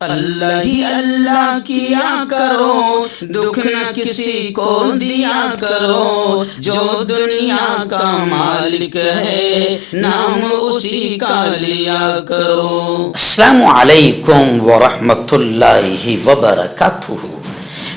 اللہ ہی اللہ کیا کرو، دکھ نہ کسی کو دیا کرو، جو دنیا کا مالک ہے نام اسی کا لیا کرو۔ السلام علیکم ورحمۃ اللہ وبرکاتہ۔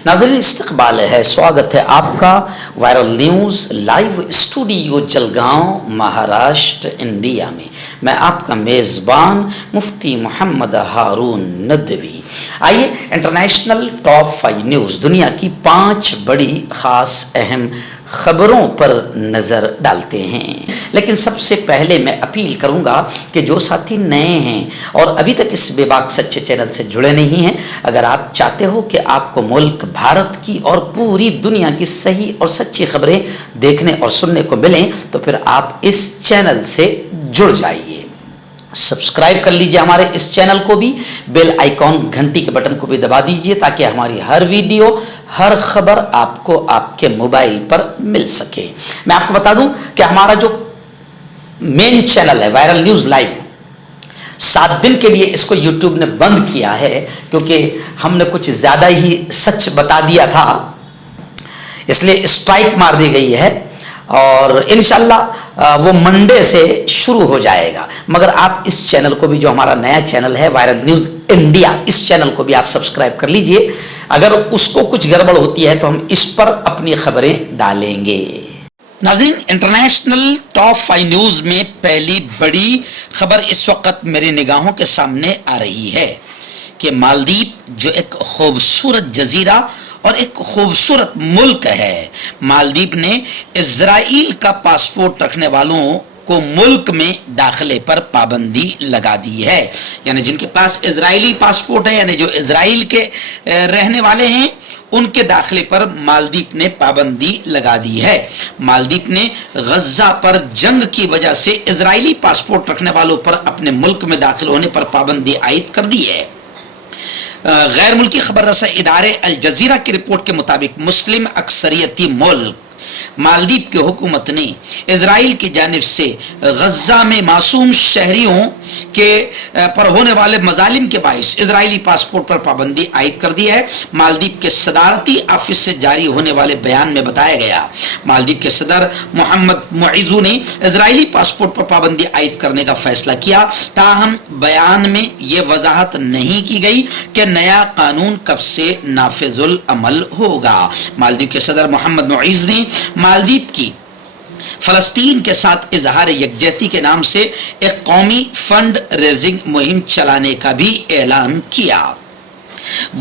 ناظرین استقبال ہے، سواگت ہے آپ کا viral news live studio Jalgaon Maharashtra India میں۔ میں آپ کا میزبان مفتی محمد ہارون ندوی۔ آئیے انٹرنیشنل ٹاپ 5 نیوز، دنیا کی 5 بڑی خاص اہم خبروں پر نظر ڈالتے ہیں۔ لیکن سب سے پہلے میں اپیل کروں گا کہ جو ساتھی نئے ہیں اور ابھی تک اس بے باک سچے چینل سے جڑے نہیں ہیں، اگر آپ چاہتے ہو کہ آپ کو ملک بھارت کی اور پوری دنیا کی صحیح اور سچی خبریں دیکھنے اور سننے کو ملیں تو پھر آپ اس چینل سے جڑ جائیے۔ سبسکرائب کر لیجئے ہمارے اس چینل کو بھی، بیل آئیکن گھنٹی کے بٹن کو بھی دبا دیجئے تاکہ ہماری ہر ویڈیو، ہر خبر آپ کو آپ کے موبائل پر مل سکے۔ میں آپ کو بتا دوں کہ ہمارا جو مین چینل ہے وائرل نیوز لائیو، 7 دن کے لیے اس کو یوٹیوب نے بند کیا ہے کیونکہ ہم نے کچھ زیادہ ہی سچ بتا دیا تھا، اس لیے اسٹرائک مار دی گئی ہے اور انشاءاللہ وہ منڈے سے شروع ہو جائے گا۔ مگر آپ اس چینل کو بھی، جو ہمارا نیا چینل ہے وائرل نیوز انڈیا، اس چینل کو بھی آپ سبسکرائب کر لیجئے۔ اگر اس کو کچھ گڑبڑ ہوتی ہے تو ہم اس پر اپنی خبریں ڈالیں گے۔ ناظرین انٹرنیشنل ٹاپ 5 نیوز میں پہلی بڑی خبر اس وقت میری نگاہوں کے سامنے آ رہی ہے کہ مالدیپ جو ایک خوبصورت جزیرہ اور ایک خوبصورت ملک ہے، مالدیپ نے اسرائیل کا پاسپورٹ رکھنے والوں کو ملک میں داخلے پر پابندی لگا دی ہے۔ یعنی جن کے پاس اسرائیلی پاسپورٹ ہے، یعنی جو اسرائیل کے رہنے والے ہیں، ان کے داخلے پر مالدیپ نے پابندی لگا دی ہے۔ مالدیپ نے غزہ پر جنگ کی وجہ سے اسرائیلی پاسپورٹ رکھنے والوں پر اپنے ملک میں داخل ہونے پر پابندی عائد کر دی ہے۔ غیر ملکی خبر رساں ادارے الجزیرہ کی رپورٹ کے مطابق مسلم اکثریتی ملک مالدیپ کی حکومت نے اسرائیل کی جانب سے غزہ میں معصوم شہریوں کے پر ہونے والے مظالم کے باعث اسرائیلی پاسپورٹ پر پابندی عائد کر دی ہے۔ مالدیپ کے صدارتی آفس سے جاری ہونے والے بیان میں بتایا گیا، مالدیپ کے صدر محمد معیزو نے اسرائیلی پاسپورٹ پر پابندی عائد کرنے کا فیصلہ کیا، تاہم بیان میں یہ وضاحت نہیں کی گئی کہ نیا قانون کب سے نافذ العمل ہوگا۔ مالدیپ کے صدر محمد معیز نے مالدیپ کی فلسطین کے ساتھ اظہار یکجہتی کے نام سے ایک قومی فنڈ ریزنگ مہم چلانے کا بھی اعلان کیا۔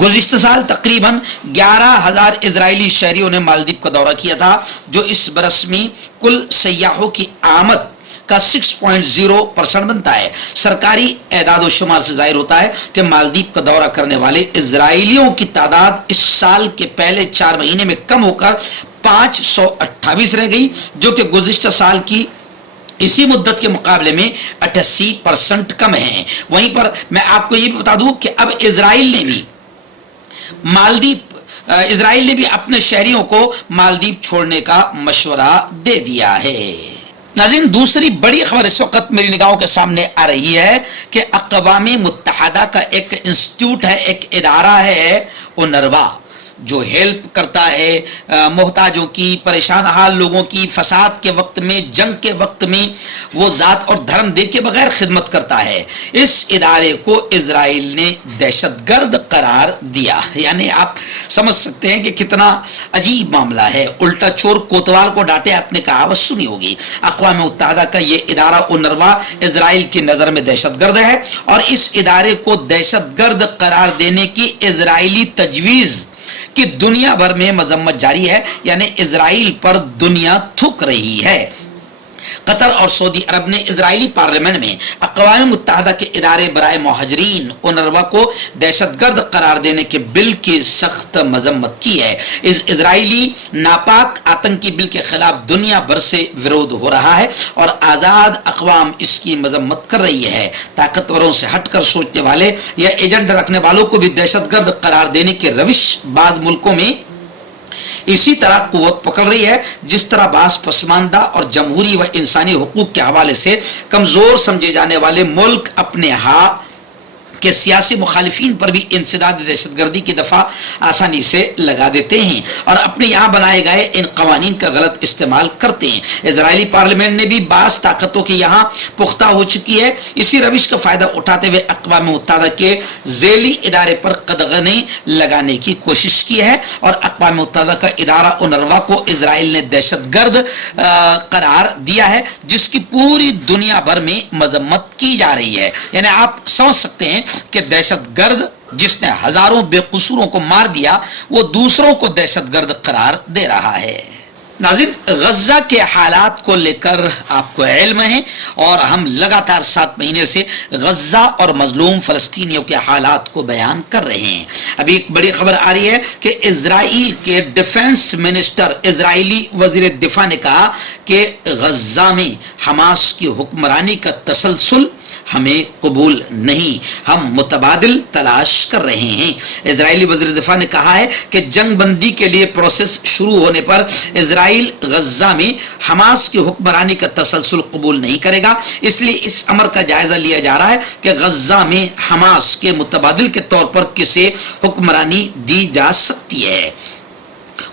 گزشتہ سال تقریباً 11,000 اسرائیلی شہریوں نے مالدیپ کا دورہ کیا تھا، جو اس برس میں کل سیاحوں کی آمد کا 6.0% بنتا ہے۔ سرکاری اعداد و شمار سے ظاہر ہوتا ہے کہ مالدیپ کا دورہ کرنے والے اسرائیلیوں کی تعداد اس سال کے پہلے 4 مہینے میں کم ہو کر 528 رہ گئی، جو کہ گزشتہ سال کی اسی مدت کے مقابلے میں 88% کم ہے۔ وہیں پر میں آپ کو یہ بھی بتا دوں کہ اب اسرائیل نے بھی اپنے شہریوں کو مالدیپ چھوڑنے کا مشورہ دے دیا ہے۔ ناظرین دوسری بڑی خبر اس وقت میری نگاہوں کے سامنے آ رہی ہے کہ اقوام متحدہ کا ایک انسٹیٹیوٹ ہے، ایک ادارہ ہے اونروا، جو ہیلپ کرتا ہے محتاجوں کی، پریشان حال لوگوں کی، فساد کے وقت میں، جنگ کے وقت میں وہ ذات اور دھرم دیکھے بغیر خدمت کرتا ہے۔ اس ادارے کو اسرائیل نے دہشت گرد قرار دیا۔ یعنی آپ سمجھ سکتے ہیں کہ کتنا عجیب معاملہ ہے۔ الٹا چور کوتوال کو ڈانٹے، آپ نے کہاوت سنی ہوگی۔ اقوام متحدہ کا یہ ادارہ اونروا اسرائیل کی نظر میں دہشت گرد ہے اور اس ادارے کو دہشت گرد قرار دینے کی اسرائیلی تجویز کہ دنیا بھر میں مذمت جاری ہے، یعنی اسرائیل پر دنیا تھک رہی ہے۔ قطر اور سعودی عرب نے اسرائیلی پارلیمنٹ میں اقوام متحدہ کے ادارے برائے مہاجرین اونروا کو دہشت گرد قرار دینے کے بل کی سخت مذمت کی ہے۔ اس اسرائیلی ناپاک آتنکی بل کے خلاف دنیا بھر سے ورود ہو رہا ہے اور آزاد اقوام اس کی مذمت کر رہی ہے۔ طاقتوروں سے ہٹ کر سوچنے والے یا ایجنڈا رکھنے والوں کو بھی دہشت گرد قرار دینے کی روش بعض ملکوں میں اسی طرح قوت پکڑ رہی ہے جس طرح بعض پسماندہ اور جمہوری و انسانی حقوق کے حوالے سے کمزور سمجھے جانے والے ملک اپنے ہاں کہ سیاسی مخالفین پر بھی انسداد دہشت گردی کی دفعہ آسانی سے لگا دیتے ہیں اور اپنے یہاں بنائے گئے ان قوانین کا غلط استعمال کرتے ہیں۔ اسرائیلی پارلیمنٹ نے بھی بعض طاقتوں کی یہاں پختہ ہو چکی ہے۔ اسی روش کا فائدہ اٹھاتے ہوئے اقوام متحدہ کے ذیلی ادارے پر قدغنیں لگانے کی کوشش کی ہے اور اقوام متحدہ کا ادارہ اونروا کو اسرائیل نے دہشت گرد قرار دیا ہے، جس کی پوری دنیا بھر میں مذمت کی جا رہی ہے۔ یعنی آپ سمجھ سکتے ہیں کہ دہشت گرد جس نے ہزاروں بے قصوروں کو مار دیا وہ دوسروں کو دہشت گرد قرار دے رہا ہے۔ ناظرین، غزہ کے حالات کو لے کر آپ کو علم ہے اور ہم لگاتار 7 مہینے سے غزہ اور مظلوم فلسطینیوں کے حالات کو بیان کر رہے ہیں۔ ابھی ایک بڑی خبر آ رہی ہے کہ اسرائیل کے ڈیفنس منسٹر، اسرائیلی وزیر دفاع نے کہا کہ غزہ میں حماس کی حکمرانی کا تسلسل ہمیں قبول نہیں، ہم متبادل تلاش کر رہے ہیں۔ اسرائیلی وزیر دفاع نے کہا ہے کہ جنگ بندی کے لیے پروسیس شروع ہونے پر اسرائیل غزہ میں حماس کی حکمرانی کا تسلسل قبول نہیں کرے گا، اس لیے اس امر کا جائزہ لیا جا رہا ہے کہ غزہ میں حماس کے متبادل کے طور پر کسے حکمرانی دی جا سکتی ہے۔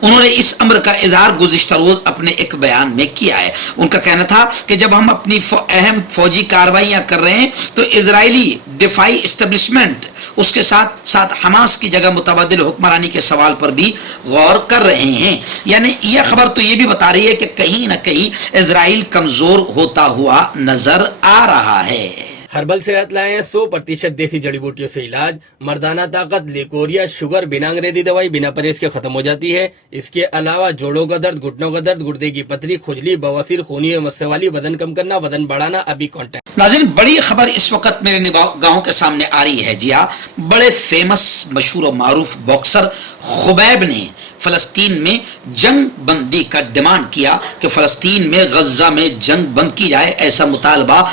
انہوں نے اس امر کا اظہار گزشتہ روز اپنے ایک بیان میں کیا ہے۔ ان کا کہنا تھا کہ جب ہم اپنی اہم فوجی کارروائیاں کر رہے ہیں تو اسرائیلی دفاعی اسٹیبلشمنٹ اس کے ساتھ ساتھ حماس کی جگہ متبادل حکمرانی کے سوال پر بھی غور کر رہے ہیں۔ یعنی یہ خبر تو یہ بھی بتا رہی ہے کہ کہیں نہ کہیں اسرائیل کمزور ہوتا ہوا نظر آ رہا ہے۔ ہربل صحت لائے ہیں 100% دیسی جڑی بوٹیوں سے علاج، مردانہ طاقت، لیکوریا، شوگر، بنا انگریزی دوائی بنا پرہیز کے ختم ہو جاتی ہے۔ اس کے علاوہ جوڑوں کا درد، گھٹنوں کا درد، گردے کی پتھری، کھجلی، بواسیر، خونی مسے والی، وزن کم کرنا، وزن بڑھانا، ابھی کانٹیکٹ۔ ناظرین، بڑی خبر اس وقت میرے نگاہوں کے سامنے آ رہی ہے۔ جی ہاں، بڑے فیمس، مشہور و معروف باکسر خبیب نے فلسطین میں جنگ بندی کا ڈیمانڈ کیا کہ فلسطین میں غزہ میں جنگ بند کی جائے، ایسا مطالبہ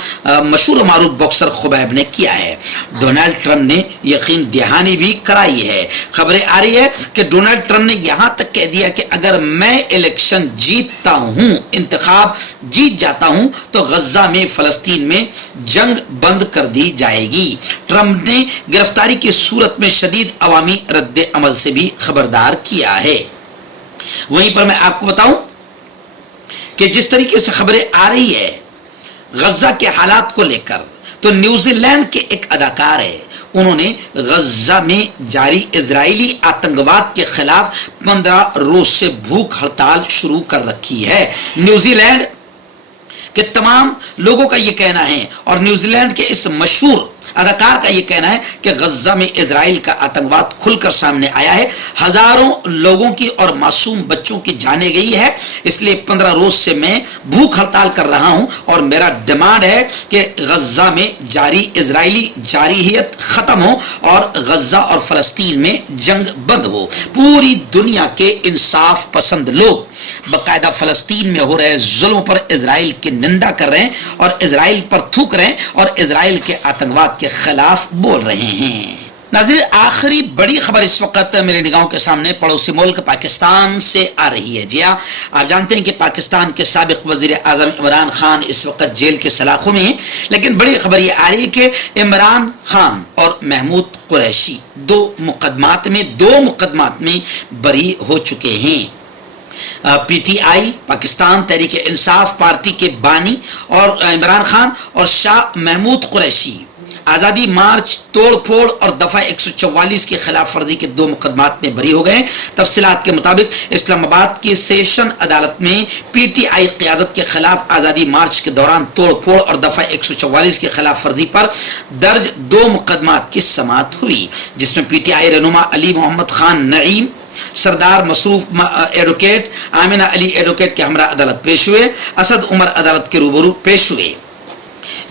مشہور و معروف باکسر خبیب نے کیا ہے۔ ڈونلڈ ٹرمپ نے یقین دہانی بھی کرائی ہے۔ خبریں آ رہی ہے کہ ڈونلڈ ٹرمپ نے یہاں تک کہہ دیا کہ اگر میں الیکشن جیتتا ہوں، انتخاب جیت جاتا ہوں تو غزہ میں فلسطین میں جنگ بند کر دی جائے گی۔ ٹرمپ نے گرفتاری کی صورت میں شدید عوامی رد عمل سے بھی خبردار کیا ہے۔ وہیں پر میں آپ کو بتاؤں کہ جس طریقے سے خبریں آ رہی ہے غزہ کے حالات کو لے کر، تو نیوزی لینڈ کے ایک اداکار ہے، انہوں نے غزہ میں جاری اسرائیلی آتنکواد کے خلاف 15 روز سے بھوک ہڑتال شروع کر رکھی ہے۔ نیوزی لینڈ کے تمام لوگوں کا یہ کہنا ہے اور نیوزی لینڈ کے اس مشہور اداکار کا یہ کہنا ہے کہ غزہ میں اسرائیل کا آتنکواد کھل کر سامنے آیا ہے، ہزاروں لوگوں کی اور معصوم بچوں کی جانیں گئی ہے، اس لیے 15 روز سے میں بھوک ہڑتال کر رہا ہوں اور میرا ڈیمانڈ ہے کہ غزہ میں جاری اسرائیلی جارحیت ختم ہو اور غزہ اور فلسطین میں جنگ بند ہو۔ پوری دنیا کے انصاف پسند لوگ باقاعدہ فلسطین میں ہو رہے ظلموں پر اسرائیل کی نندا کر رہے ہیں اور اسرائیل پر تھوک رہے ہیں اور اسرائیل کے آتنکواد کے خلاف بول رہے ہیں۔ ناظرین، آخری بڑی خبر اس وقت میرے نگاہوں کے سامنے پڑوسی ملک پاکستان سے آ رہی ہے۔ جی ہاں، آپ جانتے ہیں کہ پاکستان کے سابق وزیر اعظم عمران خان اس وقت جیل کے سلاخوں میں ہیں، لیکن بڑی خبر یہ آ رہی ہے کہ عمران خان اور محمود قریشی دو مقدمات میں بری ہو چکے ہیں۔ P T I Pakistan Tehreek Insaf party کے بانی اور عمران خان اور شاہ محمود قریشی آزادی مارچ توڑ پھوڑ اور دفعہ 144 کی خلاف ورزی کے 2 مقدمات میں بری ہو گئے۔ تفصیلات کے مطابق اسلام آباد کی سیشن عدالت میں پی ٹی آئی قیادت کے خلاف آزادی مارچ کے دوران توڑ پھوڑ اور دفعہ 144 کی خلاف ورزی پر درج 2 مقدمات کی سماعت ہوئی، جس میں پی ٹی آئی رہنما علی محمد خان نعیم، سردار مصروف ایڈوکیٹ، آمنہ علی ایڈوکیٹ کے ہمراہ عدالت پیش ہوئے۔ اسد عمر عدالت کے روبرو پیش ہوئے۔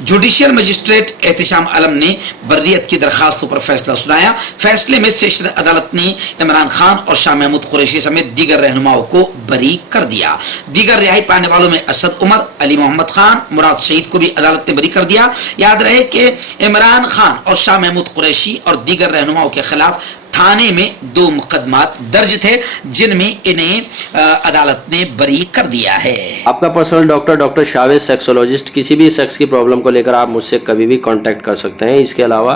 جوڈیشل مجسٹریٹ احتشام عالم نے بردیت کی درخواستوں پر فیصلہ سنایا۔ فیصلے میں سیشن عدالت نے عمران خان اور شاہ محمود قریشی سمیت دیگر رہنماؤں کو بری کر دیا۔ دیگر رہائی پانے والوں میں اسد عمر، علی محمد خان، مراد شہید کو بھی عدالت نے بری کر دیا۔ یاد رہے کہ عمران خان اور شاہ محمود قریشی اور دیگر رہنماؤں کے خلاف تھانے میں 2 مقدمات درج تھے، جن میں انہیں عدالت نے بری کر دیا ہے۔ آپ کا پرسنل ڈاکٹر شاویز سیکسولوجسٹ، کسی بھی سیکس کی پرابلم کو لے کر آپ مجھ سے کبھی بھی کانٹیکٹ کر سکتے ہیں۔ اس کے علاوہ